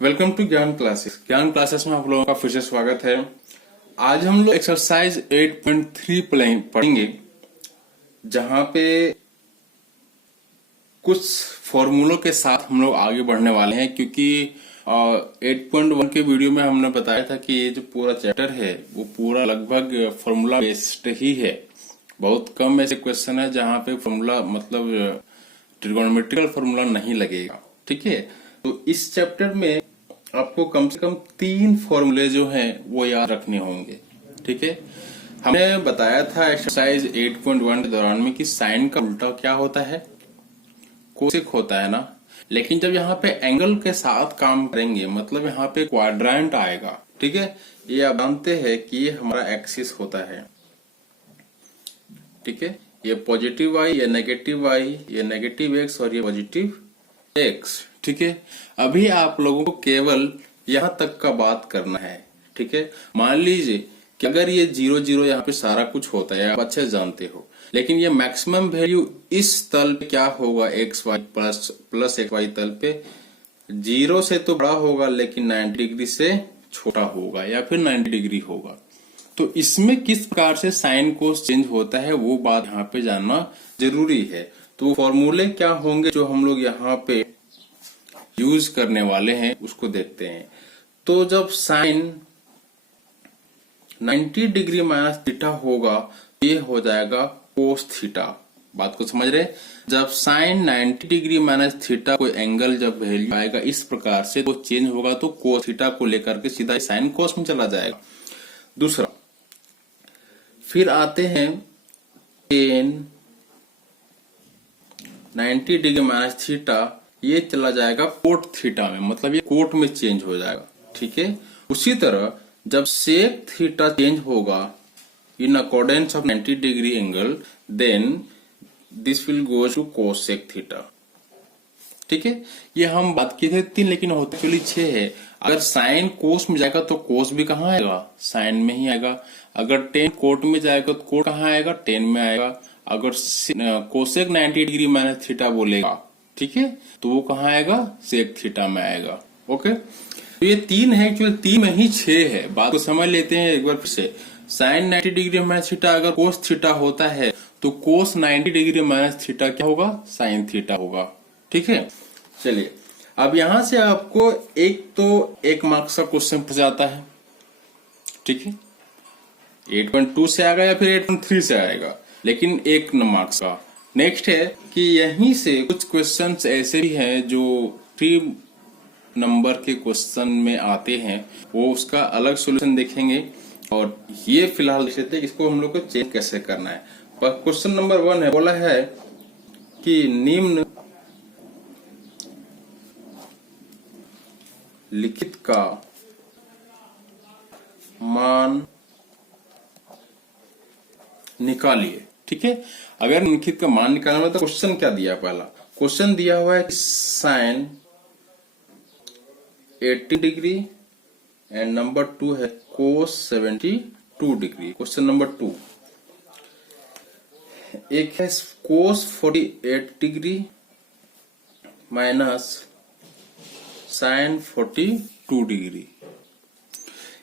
Welcome to ज्ञान classes. ज्ञान classes में आप लोगों का फिर से स्वागत है। आज हम लोग एक्सरसाइज 8.3 पढ़ेंगे, जहां पे कुछ फॉर्मूलों के साथ हम लोग आगे बढ़ने वाले हैं, क्योंकि 8.1 के वीडियो में हमने बताया था कि ये जो पूरा चैप्टर है वो पूरा लगभग फॉर्मूला बेस्ड ही है। बहुत कम ऐसे क्वेश्चन है जहां पे फॉर्मूला मतलब ट्रिगोनोमेट्रिकल फॉर्मूला नहीं लगेगा। ठीक है, तो इस चैप्टर में आपको कम से कम 3 फॉर्मूले जो हैं वो याद रखने होंगे। ठीक है, हमने बताया था एक्सरसाइज 8.1 के दौरान में कि साइन का उल्टा क्या होता है, कोसेक होता है ना। लेकिन जब यहाँ पे एंगल के साथ काम करेंगे, मतलब यहाँ पे क्वाड्रेंट आएगा। ठीक है, ये आप जानते हैं कि ये हमारा एक्सिस होता है। ठीक है, ये पॉजिटिव वाई, ये नेगेटिव वाई, ये नेगेटिव एक्स और ये पॉजिटिव एक्स। ठीक है, अभी आप लोगों को केवल यहां तक का बात करना है। ठीक है, मान लीजिए कि अगर ये 0 0 यहाँ पे सारा कुछ होता है, आप अच्छे जानते हो, लेकिन ये मैक्सिमम वैल्यू इस तल पे क्या होगा, X Y plus X Y तल पे 0 से तो बड़ा होगा, लेकिन 90 डिग्री से छोटा होगा या फिर 90 डिग्री होगा। तो इसमें किस प्रकार से साइन कोस चेंज होता है वो बात यहाँ पे जानना जरूरी है। तो फॉर्मूले क्या होंगे जो हम लोग यहाँ पे यूज करने वाले हैं उसको देखते हैं। तो जब साइन 90 डिग्री माइनस थीटा होगा, ये हो जाएगा कोस थीटा। बात को समझ रहे? जब साइन 90 डिग्री माइनस थीटा कोई एंगल जब वैल्यू आएगा इस प्रकार से तो चेंज होगा, तो कोस थीटा को लेकर के सीधा साइन कोस में चला जाएगा। दूसरा, फिर आते हैं टेन 90 डिग्री माइनस थीटा, ये चला जाएगा कोट थीटा में, मतलब ये कोट में चेंज हो जाएगा। ठीक है, उसी तरह जब सेक थीटा चेंज होगा in accordance of 90 degree angle, then this will go to cosec theta. ठीक है, ये हम बात किए थे 3, लेकिन होते एक्चुअली 6 है। अगर साइन कोस में जाएगा तो कोस भी कहाँ आएगा, साइन में ही आएगा। अगर टेन कोट में जाएगा तो कोट कहाँ आएगा, टेन में आएगा। अगर कोसेक 90 डिग्री माइनस थीटा बोलेगा, ठीक है, तो वो कहाँ आएगा, सेक थीटा में आएगा। ओके, तो ये 3 है, एक्चुअली 3 में ही 6 है। बात को समझ लेते हैं एक बार फिर से। साइन 90 डिग्री माइनस थीटा अगर कोस थीटा होता है तो कोस 90 डिग्री माइनस थीटा क्या होगा, साइन थीटा होगा। ठीक है, चलिए अब यहां से आपको एक मार्क्स का क्वेश्चन पूछा जाता है। ठीक है, 8.2 से आएगा या फिर 8.3 से आएगा, लेकिन 1 मार्क्स का। नेक्स्ट है कि यहीं से कुछ क्वेश्चंस ऐसे भी हैं जो 3 नंबर के क्वेश्चन में आते हैं, वो उसका अलग सॉल्यूशन देखेंगे। और ये फिलहाल देख लेते हैं इसको हम लोग को चेक कैसे करना है। पर क्वेश्चन नंबर 1 है, बोला है कि निम्न लिखित का मान निकालिए। ठीक है, अगर लिखित का मान निकालना है तो क्वेश्चन क्या दिया, पहला क्वेश्चन दिया हुआ है साइन 80 डिग्री एंड नंबर 2 है कोस 72 डिग्री। क्वेश्चन नंबर 2, एक है कोस 48 डिग्री माइनस साइन 42 डिग्री।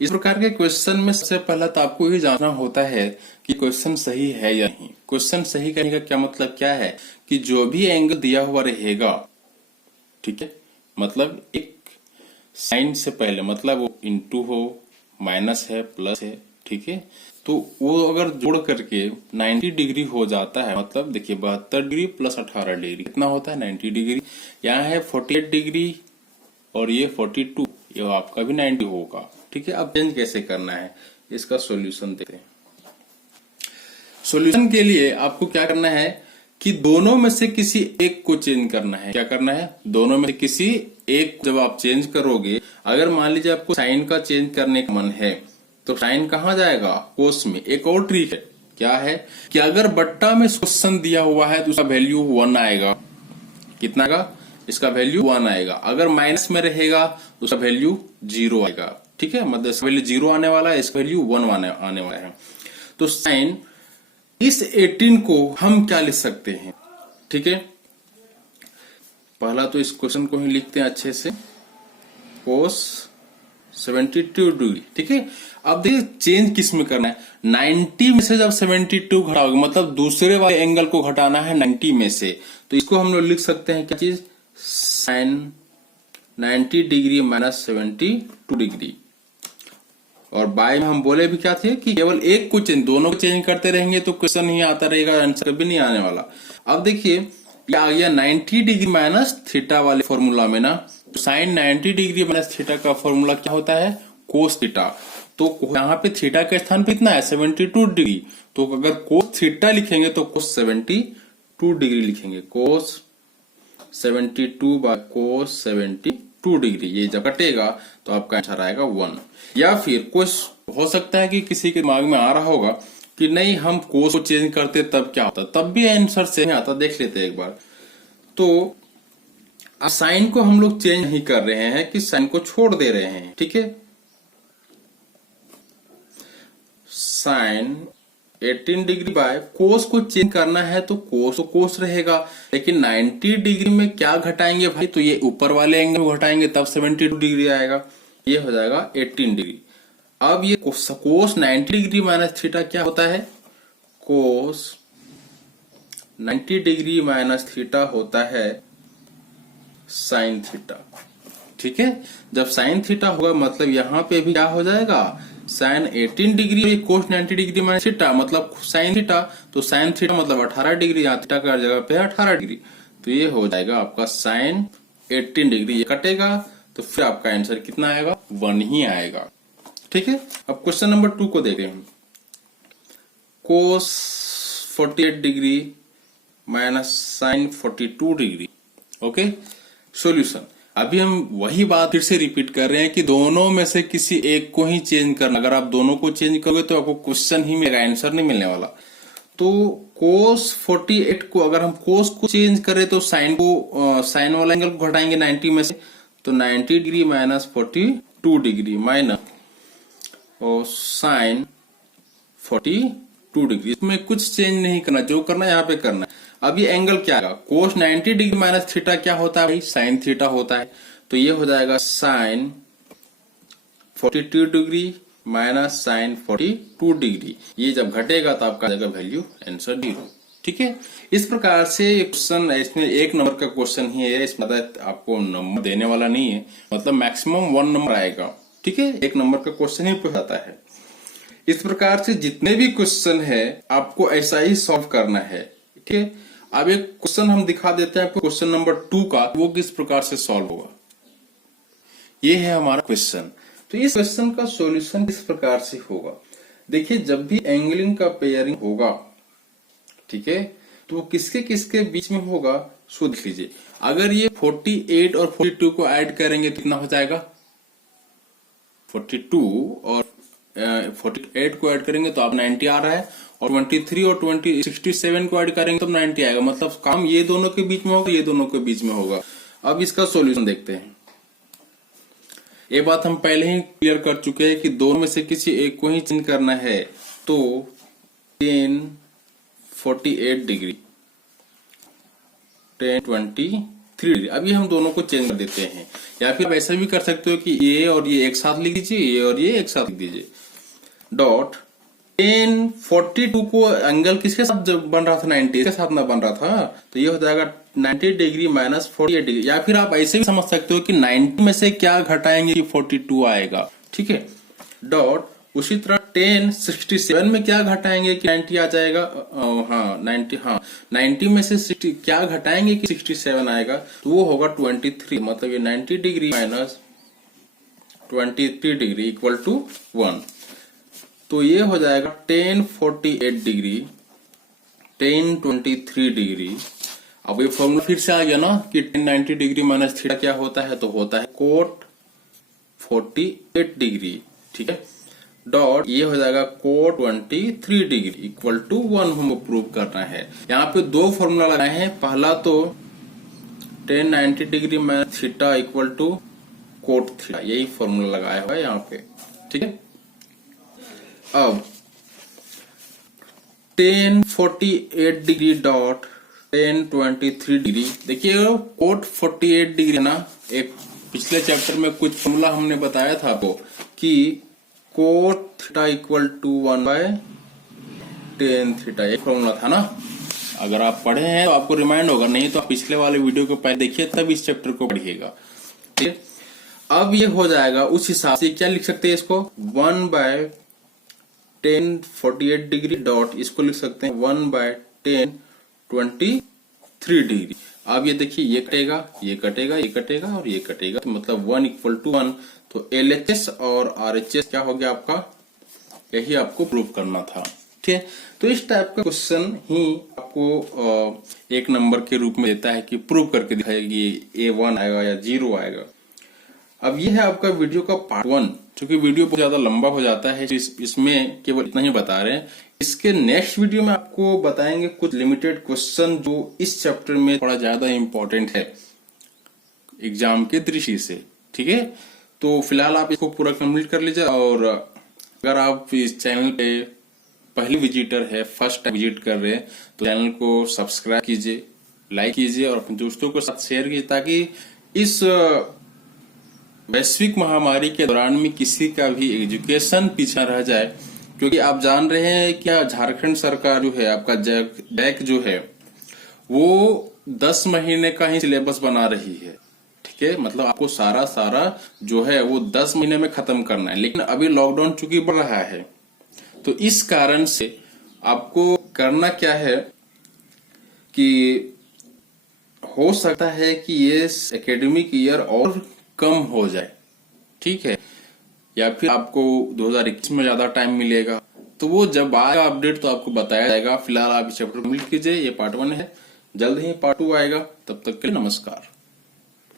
इस प्रकार के क्वेश्चन में सबसे पहला तो आपको ये जानना होता है कि क्वेश्चन सही है या नहीं। क्वेश्चन सही करने का क्या मतलब क्या है कि जो भी एंगल दिया हुआ रहेगा, ठीक है, मतलब एक साइन से पहले, मतलब वो इनटू हो, माइनस है, प्लस है, ठीक है, तो वो अगर जोड़ करके 90 डिग्री हो जाता है, मतलब देखिए 72 डिग्री प्लस 18 डिग्री कितना होता है, 90 डिग्री। यहाँ है 48 डिग्री और ये 42, ये आपका भी 90 होगा। ठीक है, अब चेंज कैसे करना है इसका सॉल्यूशन देखते हैं। सॉल्यूशन के लिए आपको क्या करना है कि दोनों में से किसी एक को चेंज करना है। क्या करना है, दोनों में से किसी एक, जब आप चेंज करोगे, अगर मान लीजिए आपको साइन का चेंज करने का मन है तो साइन कहाँ जाएगा, कोस में। एक और ट्रिक है, क्या है कि अगर बट्टा में क्वेश्चन दिया हुआ है तो उसका वैल्यू 1 आएगा। कितना का, इसका वैल्यू 1 आएगा। अगर माइनस में रहेगा तो उसका वैल्यू 0 आएगा। ठीक है, मतलब इसका वैल्यू 0 आने वाला है, इसका वैल्यू 1 आने वाला है। तो साइन इस 18 को हम क्या लिख सकते हैं। ठीक है, पहला तो इस क्वेश्चन को ही लिखते हैं अच्छे से। कोस 72 डिग्री। ठीक है, अब देखिए चेंज किस में करना है। 90 में से जब 72 घटाओगे मतलब दूसरे वाले एंगल को घटाना है 90 में से, तो इसको हम लोग लिख सकते हैं क्या चीज, साइन 90 डिग्री माइनस 72 डिग्री। और बाय में हम बोले भी क्या थे कि केवल एक को चेंज, दोनों को चेंज करते रहेंगे तो क्वेश्चन ही आता रहेगा, आंसर कभी नहीं आने वाला। अब देखिए ये आ गया 90 डिग्री माइनस थीटा वाले फॉर्मूला में ना, तो साइन 90 डिग्री माइनस थीटा का फॉर्मूला क्या होता है, कोस थीटा। तो यहाँ पे थीटा के स्थान पे कितना है 72 डिग्री, तो अगर कोस थीटा लिखेंगे तो कोस 72 डिग्री लिखेंगे, कोस 72 बाय कोस 72 डिग्री। ये जब कटेगा तो आपका आंसर आएगा 1। या फिर कुछ हो सकता है कि किसी के दिमाग में आ रहा होगा कि नहीं हम कोस को चेंज करते तब क्या होता, तब भी आंसर सेम आता, देख लेते हैं एक बार। तो साइन को हम लोग चेंज नहीं कर रहे हैं कि साइन को छोड़ दे रहे हैं। ठीक है, साइन 18 डिग्री बाय कोस को चेंज करना है तो कोस रहेगा, लेकिन 90 डिग्री में क्या घटाएंगे भाई, तो ये ऊपर वाले एंगल में घटाएंगे तब 72 डिग्री आएगा, ये हो जाएगा 18 डिग्री। अब ये कोस 90 डिग्री माइनस थीटा क्या होता है, कोस 90 डिग्री माइनस थीटा होता है साइन थीटा। ठीक है, जब साइन थीटा होगा मतलब यहाँ पे भी क्या हो जाएगा, sine 18 degree cos 90 degree minus theta मतलब साइन थीटा, तो साइन थीटा मतलब 18 डिग्री, यहाँ थीटा का जगह पे 18 डिग्री, तो ये हो जाएगा आपका साइन 18 डिग्री। ये कटेगा तो फिर आपका आंसर कितना आएगा, 1 ही आएगा। ठीक है, अब क्वेश्चन नंबर 2 को देख रहे हैं। Cos 48 degree minus sine 42 degree. Okay, solution. अभी हम वही बात फिर से रिपीट कर रहे हैं कि दोनों में से किसी एक को ही चेंज करना। अगर आप दोनों को चेंज करोगे तो आपको क्वेश्चन ही मिलेगा, आंसर नहीं मिलने वाला। तो कोस 48 को अगर हम कोस को चेंज करें तो साइन वाला एंगल को घटाएंगे 90 में से, तो 90 डिग्री माइनस 42 डिग्री माइनस और साइन 42 डिग्री। इसमें कुछ चेंज नहीं करना, जो करना है यहाँ पे करना है। अब ये एंगल क्या आएगा, कोस 90 डिग्री माइनस थीटा क्या होता है भाई, साइन थीटा होता है, तो ये हो जाएगा sine 42 degree minus sine 42 degree. ये जब घटेगा तो आपका जाएगा वैल्यू आंसर 0। ठीक है, इस प्रकार से क्वेश्चन, इसमें 1 नंबर का क्वेश्चन ही है, इसमें आपको नंबर देने वाला नहीं है, मतलब मैक्सिमम 1 नंबर आएगा। ठीक है, 1 नंबर का क्वेश्चन ही पूछाता है। इस प्रकार से जितने भी क्वेश्चन है आपको ऐसा ही सॉल्व करना है। ठीक है, अब एक क्वेश्चन हम दिखा देते हैं आपको, क्वेश्चन नंबर 2 का, वो किस प्रकार से सॉल्व होगा। ये है हमारा क्वेश्चन। तो इस क्वेश्चन का सॉल्यूशन किस प्रकार से होगा, देखिए जब भी एंगलिंग का पेयरिंग होगा, ठीक है, तो वो किसके किसके बीच में होगा, सो देख लीजिए। अगर ये 48 और 42 को ऐड करेंगे तो कितना हो जाएगा, 42 और 48 को ऐड करेंगे तो आप 90 आ रहा है, और 23 और 67 को ऐड करेंगे तो 90 आएगा। मतलब काम ये दोनों के बीच में होगा, ये दोनों के बीच में होगा। अब इसका सॉल्यूशन देखते हैं। ये बात हम पहले ही क्लियर कर चुके हैं कि दोनों में से किसी एक को ही चेंज करना है, तो 10 48 डिग्री 10 23 डिग्री। अभी हम दोनों को चेंज कर देते हैं, या फिर ऐसा भी कर सकते हो कि ये और ये एक साथ लिख दीजिए, ये और ये एक साथ लिख दीजिए। डॉट 10 42 को एंगल किसके साथ जब बन रहा था, 90 के साथ ना बन रहा था, तो ये हो जाएगा 90 डिग्री माइनस 48 डिग्री। या फिर आप ऐसे भी समझ सकते हो कि 90 में से क्या घटाएंगे कि 42 आएगा। ठीक है, डॉट उसी तरह 10 67 में क्या घटाएंगे कि 90 आ जाएगा, हाँ 90 में से 60 क्या घटाएंगे कि 67 आएगा, तो वो होगा 23। मतलब ये 90 degree minus 23 degree equal to 1। तो ये हो जाएगा 10 48 डिग्री 10 23 डिग्री। अब ये फॉर्मूला फिर से आ गया ना कि 10 90 डिग्री माइनस थीटा क्या होता है, तो होता है कोट 48 डिग्री। ठीक है, डॉट ये हो जाएगा कोट 23 डिग्री इक्वल टू 1 हमको प्रूव करना है। यहाँ पे 2 फॉर्मूला लगाए हैं। पहला तो 10 90 degree minus theta equal to cot theta, यही फॉर्मूला लगाया हुआ है यहाँ पे। ठीक है, अब 10 48 डिग्री डॉट 10 23 डिग्री। देखिए कोट 48 डिग्री ना, एक पिछले चैप्टर में कुछ फॉर्मूला हमने बताया था आपको कि cot theta equal to 1/tan theta, एक फॉर्मूला था ना। अगर आप पढ़े हैं तो आपको रिमाइंड होगा, नहीं तो आप पिछले वाले वीडियो को पहले देखिए तब इस चैप्टर को पढ़िएगा। ठीक है, अब ये हो जाएगा। उस हिसाब से क्या लिख सकते हैं इसको, 1/tan 48 डिग्री डॉट, इसको लिख सकते हैं 1/tan 23 डिग्री। अब ये देखिए, ये कटेगा, ये कटेगा, ये कटेगा और ये कटेगा, तो मतलब 1 = 1। तो LHS और RHS क्या हो गया आपका, यही आपको प्रूव करना था। ठीक है, तो इस टाइप का क्वेश्चन ही आपको एक नंबर के रूप में देता है कि प्रूव करके दिखाएगी A1 आएगा या 0 आएगा। अब ये है आपका वीडियो का पार्ट 1। क्योंकि वीडियो बहुत ज्यादा लंबा हो जाता है, इसमें केवल इतना ही बता रहे हैं। इसके नेक्स्ट वीडियो में आपको बताएंगे कुछ लिमिटेड क्वेश्चन जो इस चैप्टर में थोड़ा ज्यादा इंपॉर्टेंट है एग्जाम के दृष्टि से। ठीक है, तो फिलहाल आप इसको पूरा कंप्लीट कर लीजिए। और अगर आप इस चैनल पे पहली विजिटर है, फर्स्ट टाइम विजिट कर रहे हैं, तो चैनल को सब्सक्राइब कीजिए, लाइक कीजिए और अपने दोस्तों के साथ शेयर कीजिए, ताकि इस वैश्विक महामारी के दौरान में किसी का भी एजुकेशन पीछे रह जाए। क्योंकि आप जान रहे हैं क्या, झारखंड सरकार जो है आपका जैक जो है वो 10 महीने का ही सिलेबस बना रही है। ठीक है, मतलब आपको सारा जो है वो 10 महीने में खत्म करना है। लेकिन अभी लॉकडाउन चूंकि बढ़ रहा है, तो इस कारण से आपको करना क्या है कि हो सकता है कि ये एकेडमिक ईयर और कम हो जाए। ठीक है, या फिर आपको 2021 में ज्यादा टाइम मिलेगा, तो वो जब आएगा अपडेट तो आपको बताया जाएगा। फिलहाल आप इस चैप्टर कंप्लीट कीजिए, ये पार्ट 1 है, जल्द ही पार्ट 2 आएगा। तब तक के लिए नमस्कार।